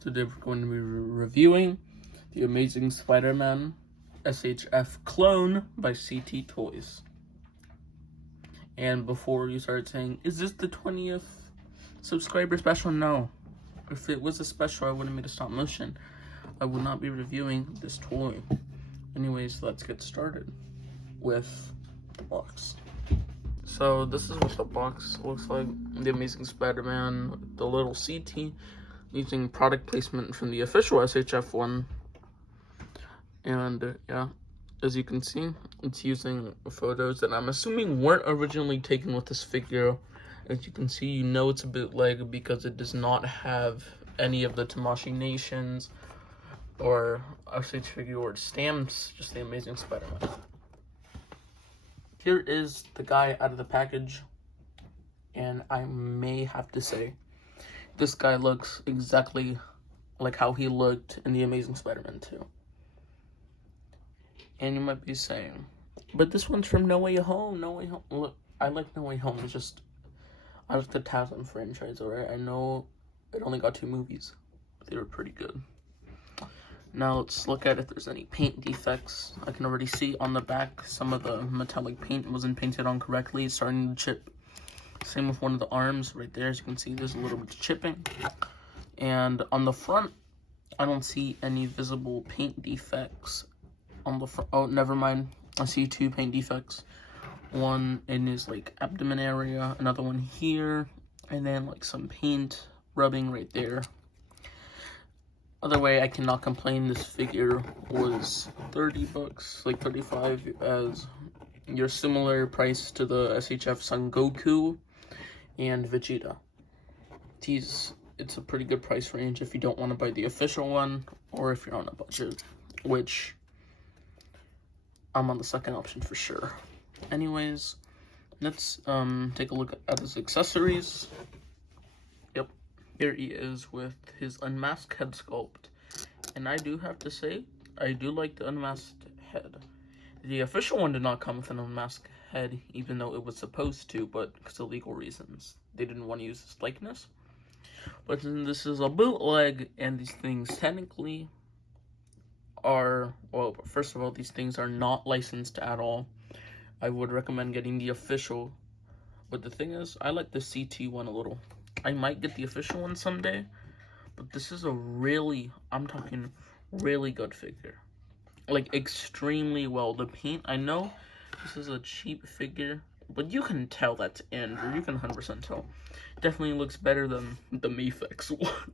Today we're going to be reviewing The Amazing Spider-Man SHF Clone by CT Toys. And before you start saying, is this the 20th subscriber special? No. If it was a special, I wouldn't make a stop motion. I would not be reviewing this toy. Anyways, let's get started with the box. So this is what the box looks like. The Amazing Spider-Man, the little CT, using product placement from the official SHF one. And yeah, as you can see, it's using photos that I'm assuming weren't originally taken with this figure. As you can see, you know it's a bootleg because it does not have any of the Tamashii Nations or SH figure or stamps, just the Amazing Spider-Man. Here is the guy out of the package, and I may have to say, this guy looks exactly like how he looked in The Amazing Spider-Man 2. And you might be saying, but this one's from No Way Home. No Way Home. Look, I like No Way Home. It's just, I like the Tasm franchise, alright? I know it only got 2 movies, but they were pretty good. Now let's look at if there's any paint defects. I can already see on the back some of the metallic paint wasn't painted on correctly. It's starting to chip. Same with one of the arms right there. As you can see, there's a little bit of chipping. And on the front, I don't see any visible paint defects on the front. Oh, never mind. I see 2 paint defects. One in his like abdomen area, another one here, and then like some paint rubbing right there. Other way, I cannot complain. This figure was 30 bucks, like 35, as your similar price to the SHF Son Goku and Vegeta. It's a pretty good price range if you don't want to buy the official one, or if you're on a budget, which I'm on the second option for sure. Anyways, let's take a look at his accessories. Yep, here he is with his unmasked head sculpt, and I do have to say, I do like the unmasked head. The official one did not come with an unmasked head, even though it was supposed to, but because of legal reasons, they didn't want to use his likeness. But then this is a bootleg, and these things technically are, well, first of all, these things are not licensed at all. I would recommend getting the official, but the thing is, I like the CT one a little. I might get the official one someday, but this is a really, I'm talking really good figure. Like, extremely well. The paint, I know this is a cheap figure, but you can tell that's Andrew. You can 100% tell. Definitely looks better than the Mafex one.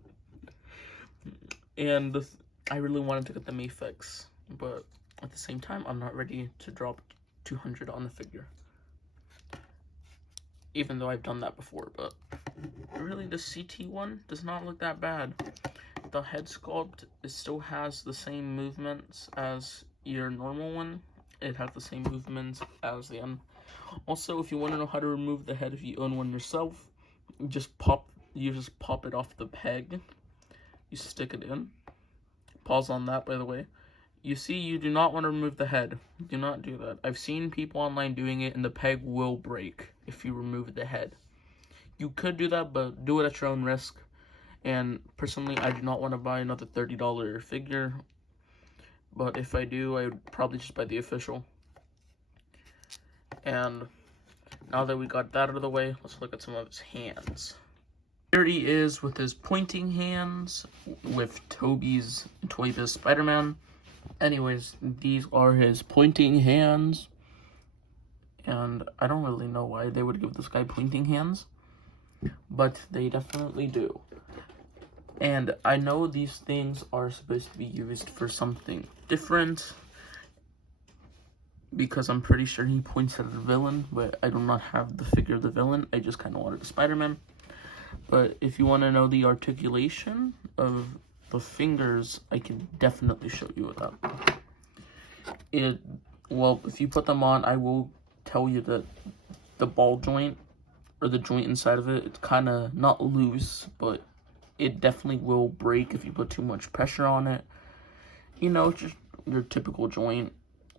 And I really wanted to get the Mafex, but at the same time, I'm not ready to drop 200 on the figure. Even though I've done that before, but really the CT one does not look that bad. The head sculpt, it still has the same movements as your normal one. It has the same movements as the Also, if you want to know how to remove the head if you own one yourself, you just pop it off the peg. You stick it in. Pause on that, by the way. You see, you do not want to remove the head. Do not do that. I've seen people online doing it, and the peg will break if you remove the head. You could do that, but do it at your own risk. And personally, I do not want to buy another $30 figure. But if I do, I would probably just buy the official. And now that we got that out of the way, let's look at some of his hands. Here he is with his pointing hands with Toby's Toy Biz Spider-Man. Anyways, these are his pointing hands. And I don't really know why they would give this guy pointing hands, but they definitely do. And I know these things are supposed to be used for something different, because I'm pretty sure he points at the villain, but I do not have the figure of the villain. I just kind of wanted a Spider-Man. But if you want to know the articulation of the fingers, I can definitely show you that. Well, if you put them on, I will tell you that the ball joint, or the joint inside of it, it's kind of not loose, but it definitely will break if you put too much pressure on it. You know, just your typical joint,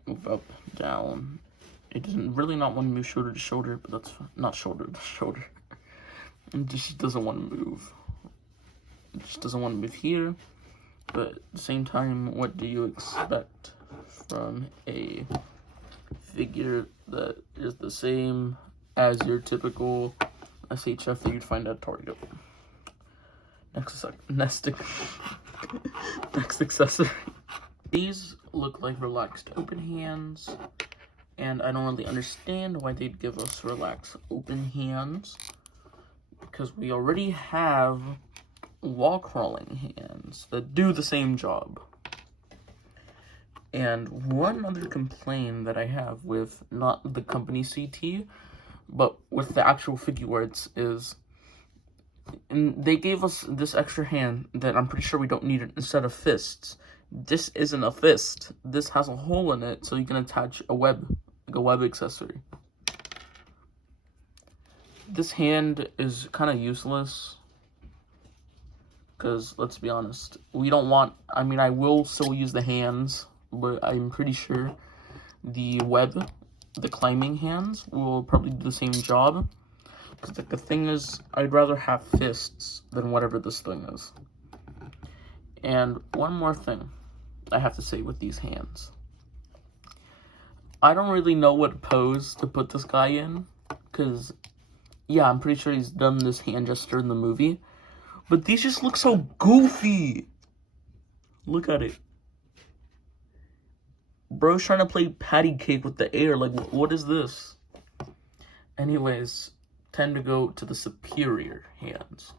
move up, down. It doesn't really not want to move shoulder to shoulder, but that's not shoulder to shoulder. It just doesn't want to move. It just doesn't want to move here. But at the same time, what do you expect from a figure that is the same as your typical SHF that you'd find at Target? Next accessory. These look like relaxed open hands, and I don't really understand why they'd give us relaxed open hands, because we already have wall crawling hands that do the same job. And one other complaint that I have with not the company CT, but with the actual figures is, and they gave us this extra hand that I'm pretty sure we don't need it instead of fists. This isn't a fist. This has a hole in it so you can attach a web, like a web accessory. This hand is kind of useless because, let's be honest, we don't want, I mean, I will still use the hands, but I'm pretty sure the web, the climbing hands, will probably do the same job. Because like, the thing is, I'd rather have fists than whatever this thing is. And one more thing I have to say with these hands. I don't really know what pose to put this guy in. Because, yeah, I'm pretty sure he's done this hand gesture in the movie. But these just look so goofy. Look at it. Bro's trying to play patty cake with the air. Like, what is this? Anyways, tend to go to the superior hands.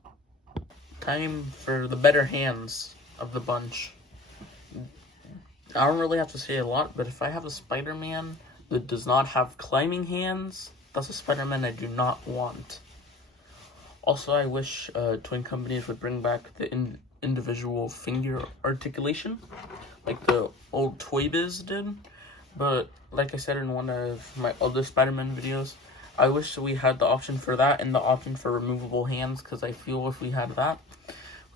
Time for the better hands of the bunch. I don't really have to say a lot, but if I have a Spider-Man that does not have climbing hands, that's a Spider-Man I do not want. Also, I wish twin companies would bring back the individual finger articulation, like the old Toy Biz did. But like I said in one of my other Spider-Man videos, I wish we had the option for that and the option for removable hands, because I feel if we had that,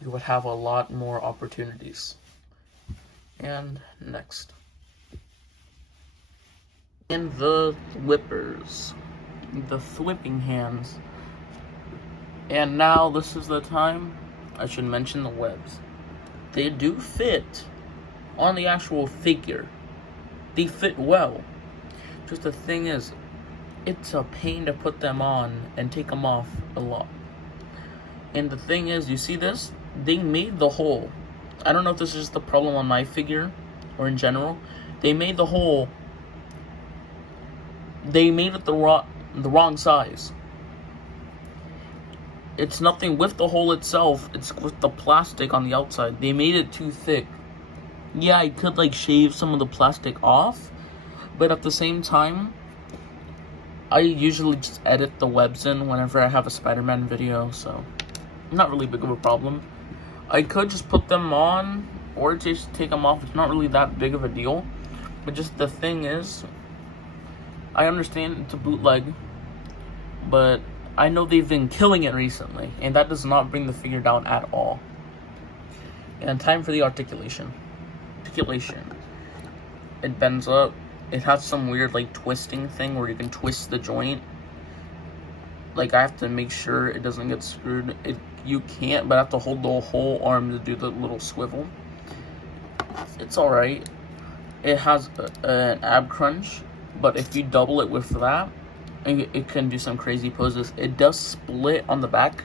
we would have a lot more opportunities. And next. And the whippers. The thwipping hands. And now this is the time I should mention the webs. They do fit on the actual figure. They fit well. Just the thing is, it's a pain to put them on and take them off a lot. And the thing is, you see this? They made the hole. I don't know if this is just the problem on my figure or in general. They made the hole. They made it the wrong size. It's nothing with the hole itself. It's with the plastic on the outside. They made it too thick. Yeah, I could like shave some of the plastic off, but at the same time, I usually just edit the webs in whenever I have a Spider-Man video, so not really big of a problem. I could just put them on or just take them off. It's not really that big of a deal. But just the thing is, I understand it's a bootleg, but I know they've been killing it recently, and that does not bring the figure down at all. And time for the articulation. It bends up. It has some weird like twisting thing where you can twist the joint. Like I have to make sure it doesn't get screwed. You can't, but I have to hold the whole arm to do the little swivel. It's alright. It has an ab crunch, but if you double it with that, it can do some crazy poses. It does split on the back.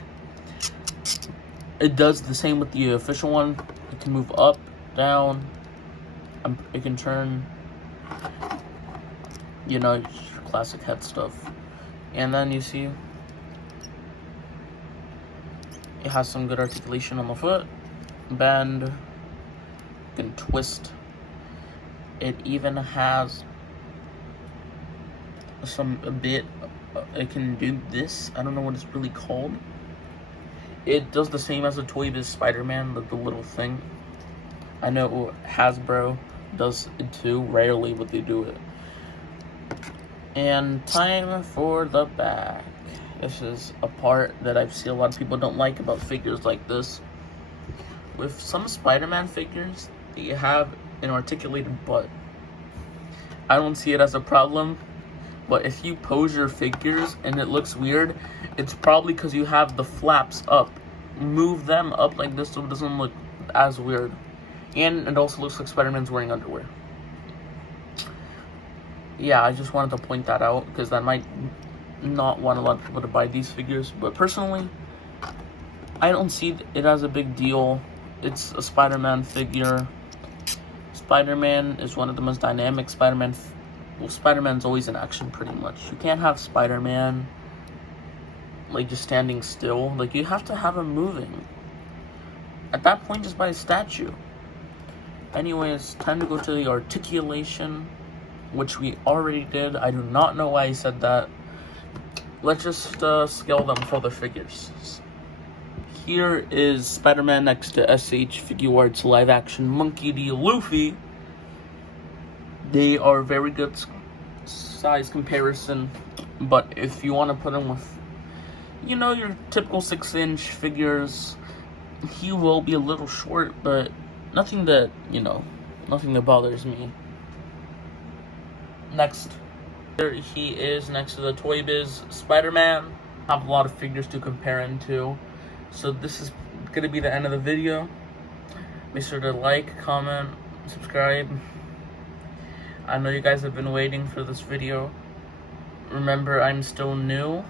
It does the same with the official one. It can move up, down. It can turn. You know, classic head stuff. And then you see it has some good articulation on the foot. Bend. You can twist. It even has it can do this. I don't know what it's really called. It does the same as a Toy Biz Spider-Man, the little thing. I know Hasbro does it too. Rarely would they do it. And time for the back. This is a part that I've seen a lot of people don't like about figures like this. With some Spider-Man figures, they have an articulated butt. I don't see it as a problem, but if you pose your figures and it looks weird, it's probably because you have the flaps up. move them up like this so it doesn't look as weird. And it also looks like Spider-Man's wearing underwear. Yeah, I just wanted to point that out because that might not want a lot of people to buy these figures. But personally, I don't see it as a big deal. It's a Spider-Man figure. Spider-Man is one of the most dynamic Spider-Man's always in action pretty much. You can't have Spider-Man like just standing still. Like, you have to have him moving. At that point, just buy a statue. Anyways, time to go to the articulation, which we already did. I do not know why I said that. Let's just scale them for the figures. Here is Spider-Man next to SH Figuarts live action Monkey D. Luffy. They are very good size comparison, but if you want to put them with, you know, your typical 6-inch figures, he will be a little short, but nothing that bothers me. Next, here he is next to the Toy Biz Spider-Man. I have a lot of figures to compare him to. So this is going to be the end of the video. Make sure to like, comment, subscribe. I know you guys have been waiting for this video. Remember, I'm still new.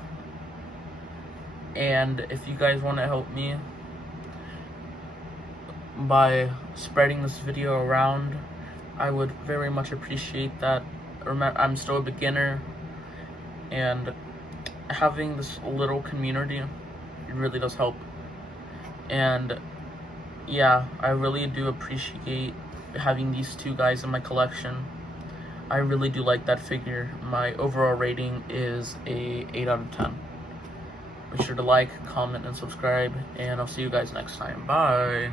And if you guys want to help me by spreading this video around, I would very much appreciate that. Remember, I'm still a beginner, and having this little community, it really does help. And yeah, I really do appreciate having these two guys in my collection. I really do like that figure. My overall rating is a 8 out of 10. Make sure to like, comment, and subscribe, and I'll see you guys next time. Bye!